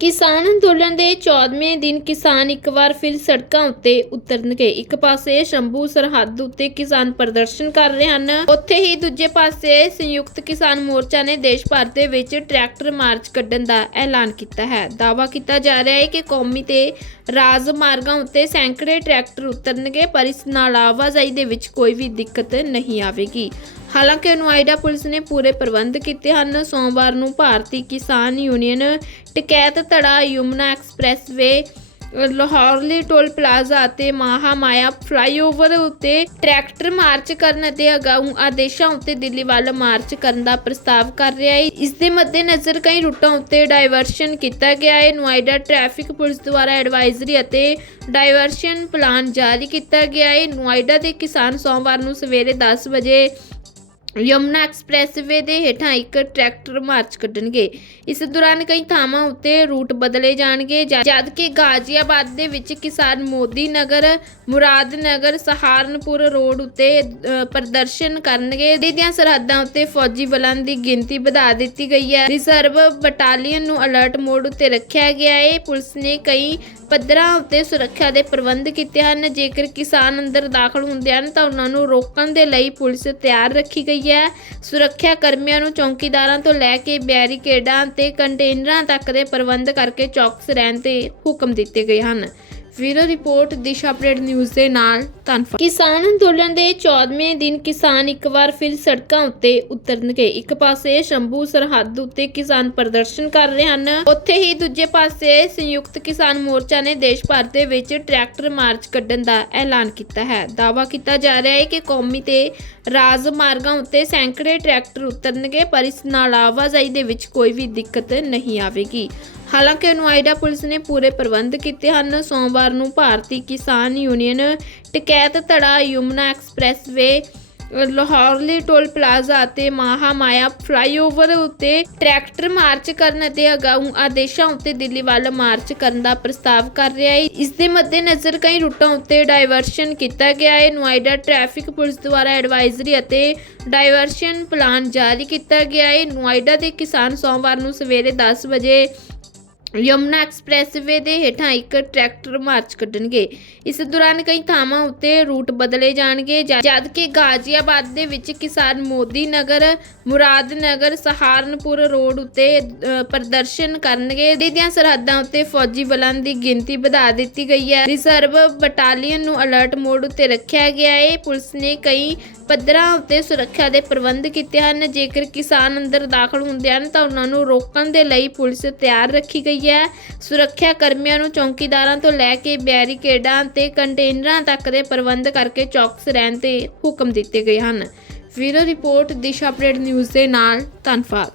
ਕਿਸਾਨ ਅੰਦੋਲਨ ਦੇ 14ਵੇਂ ਦਿਨ ਕਿਸਾਨ ਇੱਕ ਵਾਰ ਫਿਰ ਸੜਕਾਂ ਉੱਤੇ ਉਤਰਨਗੇ। ਇੱਕ ਪਾਸੇ ਸ਼ੰਭੂ ਸਰਹੱਦ ਉੱਤੇ ਕਿਸਾਨ ਪ੍ਰਦਰਸ਼ਨ ਕਰ ਰਹੇ ਹਨ। ਉੱਥੇ ਹੀ ਦੂਜੇ ਪਾਸੇ ਸੰਯੁਕਤ ਕਿਸਾਨ ਮੋਰਚਾ ਨੇ ਦੇਸ਼ ਭਰ ਦੇ ਵਿੱਚ ਟਰੈਕਟਰ ਮਾਰਚ ਕੱਢਣ ਦਾ ਐਲਾਨ ਕੀਤਾ ਹੈ। ਦਾਅਵਾ ਕੀਤਾ ਜਾ ਰਿਹਾ ਹੈ ਕਿ ਕੌਮੀ ਤੇ ਰਾਜ ਮਾਰਗਾਂ ਉੱਤੇ ਸੈਂਕੜੇ ਟਰੈਕਟਰ ਉਤਰਨਗੇ, ਪਰ ਇਸ ਨਾਲ ਆਵਾਜਾਈ ਦੇ ਵਿੱਚ ਕੋਈ ਵੀ ਦਿੱਕਤ ਨਹੀਂ ਆਵੇਗੀ। ਹਾਲਾਂਕਿ ਨੋਇਡਾ ਪੁਲਿਸ ਨੇ ਪੂਰੇ ਪ੍ਰਬੰਧ ਕੀਤੇ ਹਨ। ਸੋਮਵਾਰ ਨੂੰ ਭਾਰਤੀ ਕਿਸਾਨ ਯੂਨੀਅਨ ਟਿਕੈਤ ਧੜਾ ਯਮੁਨਾ ਐਕਸਪ੍ਰੈਸਵੇ ਲਾਹੌਰਲੀ ਟੋਲ ਪਲਾਜ਼ਾ ਅਤੇ ਮਹਾਮਾਇਆ ਫਲਾਈਓਵਰ ਉੱਤੇ ਟਰੈਕਟਰ ਮਾਰਚ ਕਰਨ ਅਤੇ ਅਗਾਊਂ ਆਦੇਸ਼ਾਂ ਉੱਤੇ ਦਿੱਲੀ ਵੱਲ ਮਾਰਚ ਕਰਨ ਦਾ ਪ੍ਰਸਤਾਵ ਕਰ ਰਿਹਾ ਹੈ। ਇਸ ਦੇ ਮੱਦੇਨਜ਼ਰ ਕਈ ਰੂਟਾਂ ਉੱਤੇ ਡਾਇਵਰਸ਼ਨ ਕੀਤਾ ਗਿਆ ਹੈ। ਨੋਇਡਾ ਟ੍ਰੈਫਿਕ ਪੁਲਿਸ ਦੁਆਰਾ ਐਡਵਾਈਜ਼ਰੀ ਅਤੇ ਡਾਇਵਰਸ਼ਨ ਪਲਾਨ ਜਾਰੀ ਕੀਤਾ ਗਿਆ ਹੈ। ਨੋਇਡਾ ਦੇ ਕਿਸਾਨ ਸੋਮਵਾਰ ਨੂੰ ਸਵੇਰੇ 10 ਵਜੇ ਯਮੁਨਾ ਐਕਸਪ੍ਰੈਸਵੇ ਦੇ ਹੇਠਾਂ ਇੱਕ ਟਰੈਕਟਰ ਮਾਰਚ ਕੱਢਣਗੇ। ਇਸ ਦੌਰਾਨ ਕਈ ਥਾਵਾਂ ਉੱਤੇ ਰੂਟ ਬਦਲੇ ਜਾਣਗੇ ਜਦ ਕਿ ਗਾਜ਼ੀਆਬਾਦ ਦੇ ਵਿੱਚ ਕਿਸਾਨ ਮੋਦੀ ਨਗਰ ਮੁਰਾਦ ਨਗਰ ਸਹਾਰਨਪੁਰ ਰੋਡ ਉੱਤੇ ਪ੍ਰਦਰਸ਼ਨ ਕਰਨਗੇ। ਦੀਆਂ ਸਰਹੱਦਾਂ ਉੱਤੇ ਫੌਜੀ ਬਲਾਂ ਦੀ ਗਿਣਤੀ ਵਧਾ ਦਿੱਤੀ ਗਈ ਹੈ। ਰਿਜ਼ਰਵ ਬਟਾਲੀਅਨ ਨੂੰ ਅਲਰਟ ਮੋਡ ਉੱਤੇ ਰੱਖਿਆ ਗਿਆ ਹੈ ਪੁਲਿਸ ਨੇ ਕਈ ਪੱਧਰਾਂ ਉੱਤੇ ਸੁਰੱਖਿਆ ਦੇ ਪ੍ਰਬੰਧ ਕੀਤੇ ਹਨ। ਜੇਕਰ ਕਿਸਾਨ ਅੰਦਰ ਦਾਖਲ ਹੁੰਦੇ ਹਨ, ਤਾਂ ਉਹਨਾਂ ਨੂੰ ਰੋਕਣ ਦੇ ਲਈ ਪੁਲਿਸ ਤਿਆਰ ਰੱਖੀ ਗਈ ਹੈ। ਸੁਰੱਖਿਆ ਕਰਮੀਆਂ ਨੂੰ ਚੌਕੀਦਾਰਾਂ ਤੋਂ ਲੈ ਕੇ ਬੈਰੀਕੇਡਾਂ ਤੇ ਕੰਟੇਨਰਾਂ ਤੱਕ ਦੇ ਪ੍ਰਬੰਧ ਕਰਕੇ ਚੌਕਸ ਰਹਿਣ ਦੇ ਹੁਕਮ ਦਿੱਤੇ ਗਏ ਹਨ। ਵੀਰੋ ਰਿਪੋਰਟ ਦਿਸ਼ਾ ਅਪਡੇਟ ਨਿਊਜ਼ ਦੇ ਨਾਲ ਧੰਨਵਾਦ। ਕਿਸਾਨ ਅੰਦੋਲਨ ਦੇ 14ਵੇਂ ਦਿਨ ਕਿਸਾਨ ਇੱਕ ਵਾਰ ਫਿਰ ਸੜਕਾਂ ਉੱਤੇ ਉਤਰਨਗੇ। ਇੱਕ ਪਾਸੇ ਸ਼ੰਭੂ ਸਰਹੱਦ ਉੱਤੇ ਕਿਸਾਨ ਪ੍ਰਦਰਸ਼ਨ ਕਰ ਰਹੇ ਹਨ। ਉੱਥੇ ਹੀ ਦੂਜੇ ਪਾਸੇ ਸੰਯੁਕਤ ਕਿਸਾਨ ਮੋਰਚਾ ਨੇ ਦੇਸ਼ ਭਰ ਦੇ ਵਿੱਚ ਟਰੈਕਟਰ ਮਾਰਚ ਕੱਢਣ ਦਾ ਐਲਾਨ ਕੀਤਾ ਹੈ। ਦਾਅਵਾ ਕੀਤਾ ਜਾ ਰਿਹਾ ਹੈ ਕਿ ਕੌਮੀ ਤੇ ਰਾਜ ਮਾਰਗਾਂ ਉੱਤੇ ਸੈਂਕੜੇ ਟਰੈਕਟਰ ਉਤਰਨਗੇ, ਪਰ ਇਸ ਨਾਲ ਆਵਾਜਾਈ ਦੇ ਵਿੱਚ ਕੋਈ ਵੀ ਦਿੱਕਤ ਨਹੀਂ ਆਵੇਗੀ। ਹਾਲਾਂਕਿ ਨੋਇਡਾ ਪੁਲਿਸ ਨੇ ਪੂਰੇ ਪ੍ਰਬੰਧ ਕੀਤੇ ਹਨ। ਸੋਮਵਾਰ ਨੂੰ ਭਾਰਤੀ ਕਿਸਾਨ ਯੂਨੀਅਨ ਟਿਕੈਤ ਧੜਾ ਯਮੁਨਾ ਐਕਸਪ੍ਰੈਸਵੇ ਲਾਹੌਰਲੀ ਟੋਲ ਪਲਾਜ਼ਾ ਅਤੇ ਮਹਾਮਾਇਆ ਫਲਾਈਓਵਰ ਉੱਤੇ ਟਰੈਕਟਰ ਮਾਰਚ ਕਰਨ ਅਤੇ ਅਗਾਊਂ ਆਦੇਸ਼ਾਂ ਉੱਤੇ ਦਿੱਲੀ ਵੱਲ ਮਾਰਚ ਕਰਨ ਦਾ ਪ੍ਰਸਤਾਵ ਕਰ ਰਿਹਾ ਹੈ। ਇਸ ਦੇ ਮੱਦੇਨਜ਼ਰ ਕਈ ਰੂਟਾਂ ਉੱਤੇ ਡਾਇਵਰਸ਼ਨ ਕੀਤਾ ਗਿਆ ਹੈ। ਨੋਇਡਾ ਟ੍ਰੈਫਿਕ ਪੁਲਿਸ ਦੁਆਰਾ ਐਡਵਾਈਜ਼ਰੀ ਅਤੇ ਡਾਇਵਰਸ਼ਨ ਪਲਾਨ ਜਾਰੀ ਕੀਤਾ ਗਿਆ ਹੈ। ਨੋਇਡਾ ਦੇ ਕਿਸਾਨ ਸੋਮਵਾਰ ਨੂੰ ਸਵੇਰੇ 10 ਵਜੇ ਯਮੁਨਾ ਐਕਸਪ੍ਰੈਸਵੇ ਦੇ ਹੇਠਾਂ ਇੱਕ ਟਰੈਕਟਰ ਮਾਰਚ ਕੱਢਣਗੇ। ਇਸ ਦੌਰਾਨ ਕਈ ਥਾਵਾਂ ਉੱਤੇ ਰੂਟ ਬਦਲੇ ਜਾਣਗੇ, ਜ- ਜਦ ਕਿ ਗਾਜ਼ੀਆਬਾਦ ਦੇ ਵਿੱਚ ਕਿਸਾਨ ਮੋਦੀ ਨਗਰ ਮੁਰਾਦ ਨਗਰ ਸਹਾਰਨਪੁਰ ਰੋਡ ਉੱਤੇ ਪ੍ਰਦਰਸ਼ਨ ਕਰਨਗੇ। ਦੀਆਂ ਸਰਹੱਦਾਂ ਉੱਤੇ ਫੌਜੀ ਬਲਾਂ ਦੀ ਗਿਣਤੀ ਵਧਾ ਦਿੱਤੀ ਗਈ ਹੈ। ਰਿਜ਼ਰਵ ਬਟਾਲੀਅਨ ਨੂੰ ਅਲਰਟ ਮੋਡ ਉੱਤੇ ਰੱਖਿਆ ਗਿਆ ਹੈ। ਪੁਲਿਸ ਨੇ ਕਈ ਪੱਧਰਾਂ ਉੱਤੇ ਸੁਰੱਖਿਆ ਦੇ ਪ੍ਰਬੰਧ ਕੀਤੇ ਹਨ। ਜੇਕਰ ਕਿਸਾਨ ਅੰਦਰ ਦਾਖਲ ਹੁੰਦੇ ਹਨ, ਤਾਂ ਉਹਨਾਂ ਨੂੰ ਰੋਕਣ ਦੇ ਲਈ ਪੁਲਿਸ ਤਿਆਰ ਰੱਖੀ ਗਈ ਹੈ। ਸੁਰੱਖਿਆ ਕਰਮੀਆਂ ਨੂੰ ਚੌਕੀਦਾਰਾਂ ਤੋਂ ਲੈ ਕੇ ਬੈਰੀਕੇਡਾਂ ਤੇ ਕੰਟੇਨਰਾਂ ਤੱਕ ਦੇ ਪ੍ਰਬੰਧ ਕਰਕੇ ਚੌਕਸ ਰਹਿਣ ਦੇ ਹੁਕਮ ਦਿੱਤੇ ਗਏ ਹਨ। ਵੀਰੋ ਰਿਪੋਰਟ, ਦਿਸ਼ਾ ਅਪਡੇਟ ਨਿਊਜ਼ ਦੇ ਨਾਲ, ਧੰਨਵਾਦ।